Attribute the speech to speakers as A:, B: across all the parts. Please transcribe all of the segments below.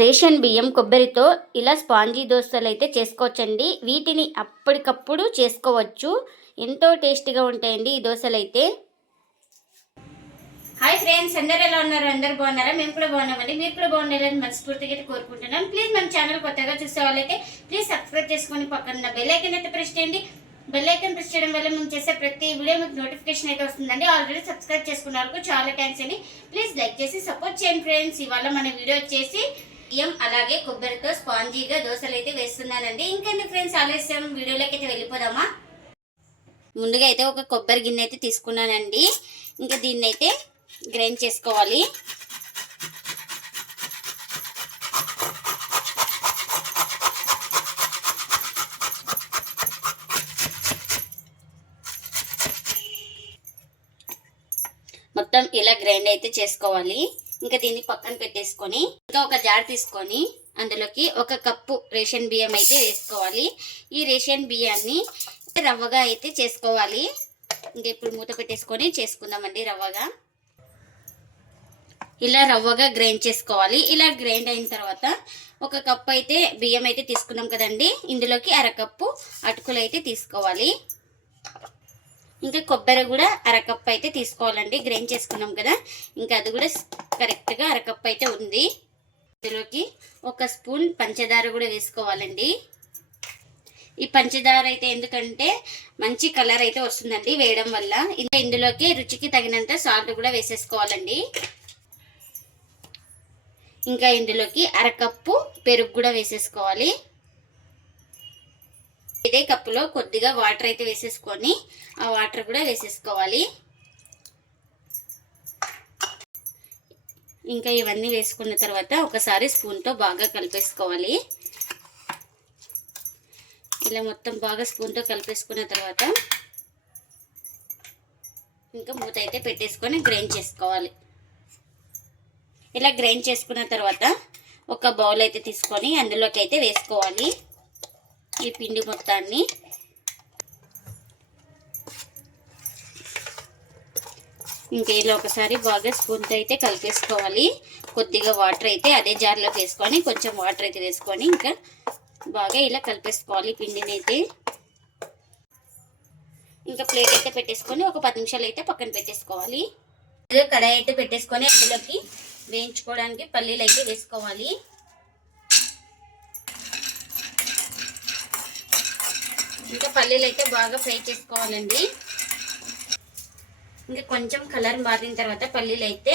A: Ration బియ్యం కొబ్బరితో ఇలా spongy దోశలు అయితే చేసుకోవచ్చండి. వీటిని అప్పటికప్పుడు చేసుకోవచ్చు. ఎంతో టేస్టీగా ఉంటాయండి ఈ దోశలు అయితే హాయ్ ఫ్రెండ్స్ అందరు ఎలా ఉన్నారు? అందరు బాగున్నారా? మేము కూడా బాగున్నామండి. మీరు కూడా బాగుండాలని మనస్ఫూర్తిగా అయితే కోరుకుంటున్నాం. ప్లీజ్ మన ఛానల్ కొత్తగా చూసే వాళ్ళైతే ప్లీజ్ సబ్స్క్రైబ్ చేసుకొని పక్కన బెల్ ఐకన్ అయితే ప్రెస్ చేయండి. బెల్ ఐకన్ ప్రెస్ చేయడం వల్ల మేము చేసే ప్రతి వీడియో మీకు నోటిఫికేషన్ అయితే వస్తుందండి. ఆల్రెడీ సబ్స్క్రైబ్ చేసుకున్న వాళ్ళకు చాలా థ్యాంక్స్ అండి. ప్లీజ్ లైక్ చేసి సపోర్ట్ చేయండి ఫ్రెండ్స్. ఇవాళ మన వీడియో వచ్చేసి బియ్యం అలాగే కొబ్బరితో స్పాంజీగా దోశలు అయితే వేస్తున్నానండి. ఇంకెందుకు ఫ్రెండ్స్ ఆలస్యం. వీడియోలోకి అయితే వెళ్ళిపోదామా? ముందుగా అయితే ఒక కొబ్బరి గిన్నె అయితే తీసుకున్నానండి. ఇంకా దీన్ని అయితే గ్రైండ్ చేసుకోవాలి. మొత్తం ఇలా గ్రైండ్ అయితే చేసుకోవాలి. ఇంకా దీన్ని పక్కన పెట్టేసుకొని ఇంకా ఒక జార్ తీసుకొని అందులోకి ఒక కప్పు రేషన్ బియ్యం అయితే వేసుకోవాలి. ఈ రేషన్ బియ్యాన్ని రవ్వగా అయితే చేసుకోవాలి. ఇంకా ఇప్పుడు మూత పెట్టేసుకొని చేసుకుందామండి రవ్వగా. ఇలా రవ్వగా గ్రైండ్ చేసుకోవాలి. ఇలా గ్రైండ్ అయిన తర్వాత ఒక కప్పు అయితే బియ్యం అయితే తీసుకున్నాం కదండి. ఇందులోకి అరకప్పు అటుకులు అయితే తీసుకోవాలి. ఇంకా కొబ్బరి కూడా అరకప్పు అయితే తీసుకోవాలండి. గ్రైండ్ చేసుకున్నాం కదా. ఇంకా అది కూడా కరెక్ట్గా అరకప్పు అయితే ఉంది. ఇందులోకి ఒక స్పూన్ పంచదార కూడా వేసుకోవాలండి. ఈ పంచదార అయితే ఎందుకంటే మంచి కలర్ అయితే వస్తుందండి వేయడం వల్ల. ఇంకా ఇందులోకి రుచికి తగినంత సాల్ట్ కూడా వేసేసుకోవాలండి. ఇంకా ఇందులోకి అరకప్పు పెరుగు కూడా వేసేసుకోవాలి. ఇదే కప్పులో కొద్దిగా వాటర్ అయితే వేసేసుకొని ఆ వాటర్ కూడా వేసేసుకోవాలి. ఇంకా ఇవన్నీ వేసుకున్న తర్వాత ఒకసారి స్పూన్తో బాగా కలిపేసుకోవాలి. ఇలా మొత్తం బాగా స్పూన్తో కలిపేసుకున్న తర్వాత ఇంకా మూత అయితే పెట్టేసుకొని గ్రైండ్ చేసుకోవాలి. ఇలా గ్రైండ్ చేసుకున్న తర్వాత ఒక బౌల్ అయితే తీసుకొని అందులోకి అయితే వేసుకోవాలి. ఈ పిండి మొత్తాన్ని. ఇంకా ఇలా ఒకసారి బాగా స్పూన్తో అయితే కలిపేసుకోవాలి. కొద్దిగా వాటర్ అయితే అదే జార్లోకి వేసుకొని కొంచెం వాటర్ అయితే వేసుకొని ఇంకా బాగా ఇలా కలిపేసుకోవాలి పిండిని అయితే. ఇంకా ప్లేట్ అయితే పెట్టేసుకొని ఒక పది నిమిషాలు అయితే పక్కన పెట్టేసుకోవాలి. కడాయి అయితే పెట్టేసుకొని అందులోకి వేయించుకోవడానికి పల్లీలు అయితే వేసుకోవాలి. ఇంకా పల్లీలు అయితే బాగా ఫ్రై చేసుకోవాలండి. ఇంకా కొంచెం కలర్ మారిన తర్వాత పల్లీలు అయితే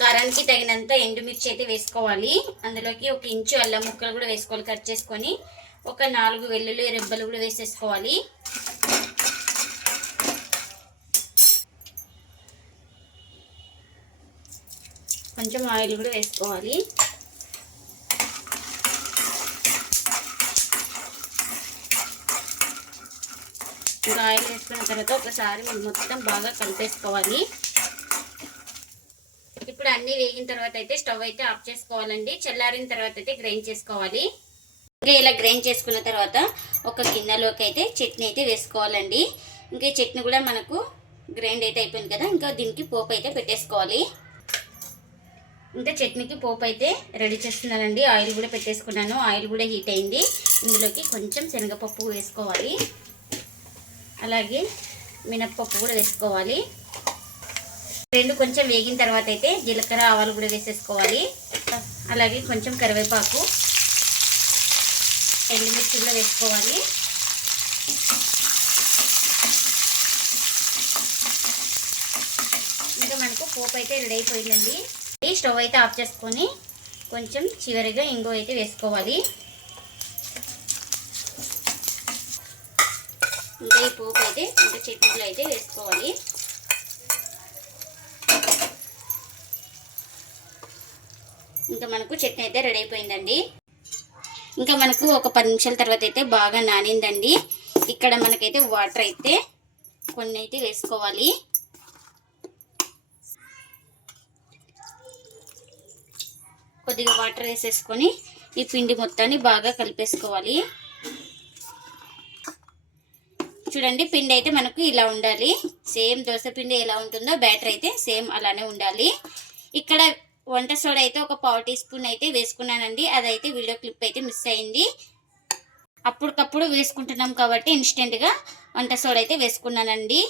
A: కారానికి తగినంత ఎండుమిర్చి అయితే వేసుకోవాలి. అందులోకి ఒక ఇంచు అల్లం ముక్కలు కూడా వేసుకోవాలి కట్ చేసుకొని. ఒక నాలుగు వెల్లుల్లి రెబ్బలు కూడా వేసేసుకోవాలి. కొంచెం ఆయిల్ కూడా వేసుకోవాలి. ఇంకా ఆయిల్ వేసుకున్న తర్వాత ఒకసారి మొత్తం బాగా కలిపేసుకోవాలి. ఇప్పుడు అన్నీ వేగిన తర్వాత అయితే స్టవ్ అయితే ఆఫ్ చేసుకోవాలండి. చల్లారిన తర్వాత అయితే గ్రైండ్ చేసుకోవాలి. ఇంకా ఇలా గ్రైండ్ చేసుకున్న తర్వాత ఒక గిన్నెలోకి అయితే చట్నీ అయితే వేసుకోవాలండి. ఇంకా చట్నీ కూడా మనకు గ్రైండ్ అయితే అయిపోయింది కదా ఇంకా దీనికి పోపు అయితే పెట్టేసుకోవాలి. ఇంకా చట్నీకి పోపు అయితే రెడీ చేస్తున్నానండి. ఆయిల్ కూడా పెట్టేసుకున్నాను. ఆయిల్ కూడా హీట్ అయింది. ఇందులోకి కొంచెం శనగపప్పు వేసుకోవాలి. అలాగే మినప్పప్పు కూడా వేసుకోవాలి. రెండు కొంచెం వేగిన తర్వాత అయితే జీలకర్ర ఆవాలు కూడా వేసేసుకోవాలి. అలాగే కొంచెం కరివేపాకు ఎండుమిర్చి కూడా వేసుకోవాలి. ఇంకా మనకు పోపు అయితే రెడీ అయిపోయిందండి. స్టవ్ అయితే ఆఫ్ చేసుకొని కొంచెం చివరిగా ఇంగో అయితే వేసుకోవాలి. ఇంకా ఈ పోపు అయితే ఇంకా చట్నీలో అయితే వేసుకోవాలి. ఇంకా మనకు చట్నీ అయితే రెడీ అయిపోయిందండి. ఇంకా మనకు ఒక పది నిమిషాల తర్వాత అయితే బాగా నానిందండి. ఇక్కడ మనకైతే వాటర్ అయితే కొన్ని అయితే వేసుకోవాలి. కొద్దిగా వాటర్ వేసేసుకొని ఈ పిండి మొత్తాన్ని బాగా కలిపేసుకోవాలి. చూడండి పిండి అయితే మనకు ఇలా ఉండాలి. సేమ్ దోశ పిండి ఎలా ఉంటుందో బ్యాటర్ అయితే సేమ్ అలానే ఉండాలి. ఇక్కడ వంట సోడా అయితే ఒక పావు టీ స్పూన్ అయితే వేసుకున్నానండి. అదైతే వీడియో క్లిప్ అయితే మిస్ అయింది. అప్పటికప్పుడు వేసుకుంటున్నాం కాబట్టి ఇన్స్టెంట్గా వంట సోడా అయితే వేసుకున్నానండి.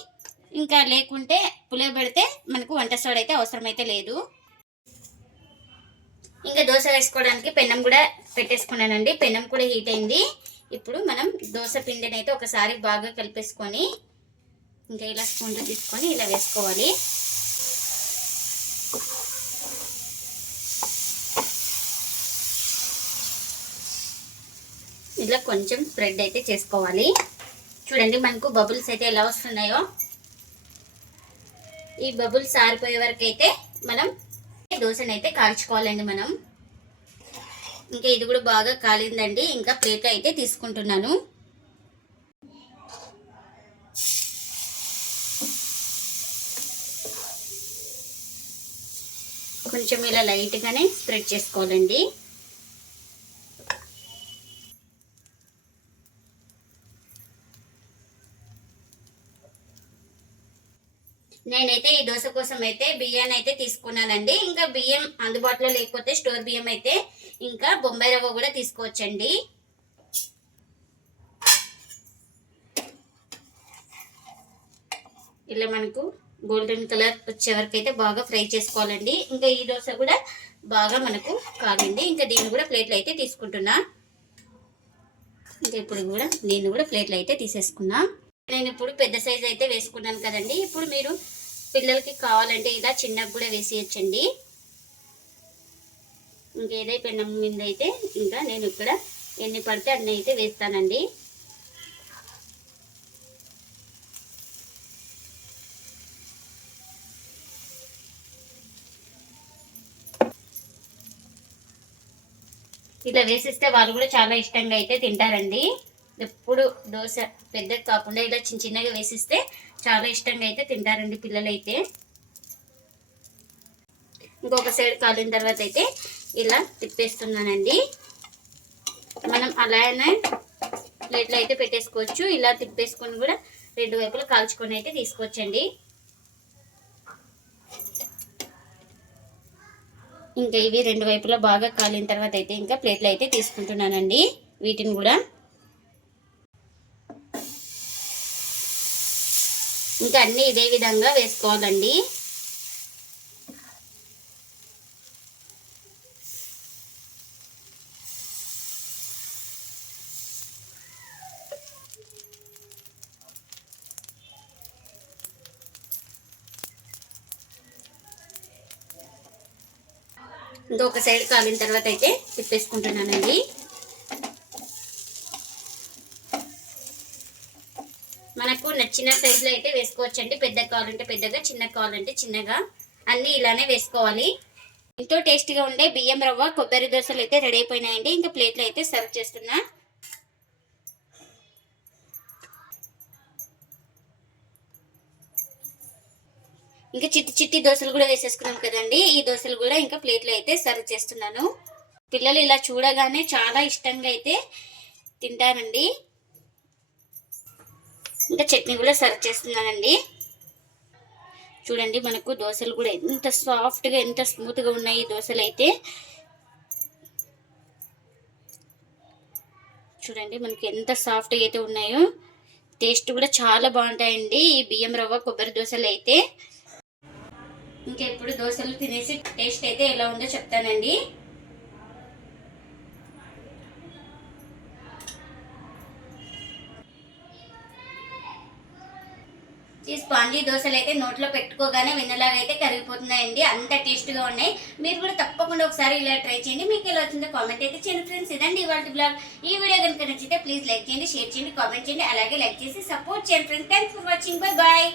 A: ఇంకా లేకుంటే పులియ పెడితే మనకు వంట సోడా అయితే అవసరమైతే లేదు. ఇంకా దోశ వేసుకోవడానికి పెన్నం కూడా పెట్టేసుకున్నానండి. పెన్నం కూడా హీట్ అయింది. ఇప్పుడు మనం దోశ పిండిని అయితే ఒకసారి బాగా కలిపేసుకొని ఇంకా ఇలా స్పూన్తో తీసుకొని ఇలా వేసుకోవాలి. ఇలా కొంచెం స్ప్రెడ్ అయితే చేసుకోవాలి. చూడండి మనకు బబుల్స్ అయితే ఎలా వస్తున్నాయో. ఈ బబుల్స్ ఆరిపోయే వరకు అయితే మనం దోశనైతే అయితే కాల్చుకోవాలండి మనం. ఇంకా ఇది కూడా బాగా కాలిందండి. ఇంకా ప్లేట్ అయితే తీసుకుంటున్నాను. కొంచెం ఇలా లైట్గానే స్ప్రెడ్ చేసుకోవాలండి. నేనైతే ఈ దోశ కోసం అయితే బియ్యాన్ని అయితే తీసుకున్నానండి. ఇంకా బియ్యం అందుబాటులో లేకపోతే స్టోర్ బియ్యం అయితే ఇంకా బొంబాయి రవ్వ కూడా తీసుకోవచ్చండి. ఇలా మనకు గోల్డెన్ కలర్ వచ్చే వరకు అయితే బాగా ఫ్రై చేసుకోవాలండి. ఇంకా ఈ దోశ కూడా బాగా మనకు కాగింది ఇంకా దీన్ని కూడా ప్లేట్లు అయితే తీసుకుంటున్నా. ఇంకా ఇప్పుడు కూడా దీన్ని కూడా ప్లేట్లు అయితే తీసేసుకున్నా. నేను ఇప్పుడు పెద్ద సైజ్ అయితే వేసుకున్నాను కదండి. ఇప్పుడు మీరు పిల్లలకి కావాలంటే ఇలా చిన్నగా కూడా వేసేయచ్చండి. ఇంకేదే పెన్నం మీద అయితే ఇంకా నేను ఇక్కడ ఎన్ని పడితే అన్ని అయితే వేస్తానండి. ఇలా వేసిస్తే వాళ్ళు కూడా చాలా ఇష్టంగా అయితే తింటారండి. ఎప్పుడు దోశ పెద్దది కాకుండా ఇలా చిన్న చిన్నగా వేసిస్తే చాలా ఇష్టంగా అయితే తింటారండి పిల్లలు అయితే ఇంకొక సైడ్ కాలిన తర్వాత అయితే ఇలా తిప్పేస్తున్నానండి. మనం అలానే ప్లేట్లో అయితే పెట్టేసుకోవచ్చు. ఇలా తిప్పేసుకొని కూడా రెండు వైపులు కాల్చుకొని అయితే తీసుకోవచ్చండి. ఇంకా ఇవి రెండు వైపులా బాగా కాలిన తర్వాత అయితే ఇంకా ప్లేట్లు అయితే తీసుకుంటున్నానండి. వీటిని కూడా ఇంకా అన్ని ఇదే విధంగా వేసుకోవాలండి. ఇంకొక సైడ్ కాలిన తర్వాత అయితే తిప్పేసుకుంటున్నానండి మనకు నచ్చిన సైజులో అయితే వేసుకోవచ్చండి. పెద్ద కావాలంటే పెద్దగా చిన్న కావాలంటే చిన్నగా. అన్నీ ఇలానే వేసుకోవాలి. ఎంతో టేస్టీగా ఉండే బియ్యం రవ్వ కొబ్బరి దోశలు అయితే రెడీ అయిపోయినాయండి. ఇంకా ప్లేట్లు అయితే సర్వ్ చేస్తున్నా. ఇంకా చిట్టి చిట్టి దోశలు కూడా వేసేసుకున్నాం కదండి. ఈ దోశలు కూడా ఇంకా ప్లేట్లో అయితే సర్వ్ చేస్తున్నాను. పిల్లలు ఇలా చూడగానే చాలా ఇష్టంగా అయితే తింటారండి. ఇంకా చట్నీ కూడా సర్వ్ చేస్తున్నానండి. చూడండి మనకు దోశలు కూడా ఎంత సాఫ్ట్గా ఎంత స్మూత్గా ఉన్నాయి ఈ దోశలు అయితే. చూడండి మనకి ఎంత సాఫ్ట్గా అయితే ఉన్నాయో. టేస్ట్ కూడా చాలా బాగుంటాయండి ఈ బియ్యం రవ్వ కొబ్బరి దోశలు అయితే. ఇంకా ఎప్పుడు దోశలు తినేసి టేస్ట్ అయితే ఎలా ఉందో చెప్తానండి. ఈ స్పాంజీ దోశలు అయితే నోట్లో పెట్టుకోగానే వెన్నలాగా అయితే కరిగిపోతున్నాయండి. అంత టేస్ట్గా ఉన్నాయి. మీరు కూడా తప్పకుండా ఒకసారి ఇలా ట్రై చేయండి. మీకు ఎలా వచ్చిందో కామెంట్ అయితే చేయండి ఫ్రెండ్స్. ఇదండి ఇవాళ బ్లాగ్. ఈ వీడియో కనుక నచ్చితే ప్లీజ్ లైక్ చేయండి షేర్ చేయండి కామెంట్ చేయండి. అలాగే లైక్ చేసి సపోర్ట్ చేయండి friends. Thanks for watching. Bye bye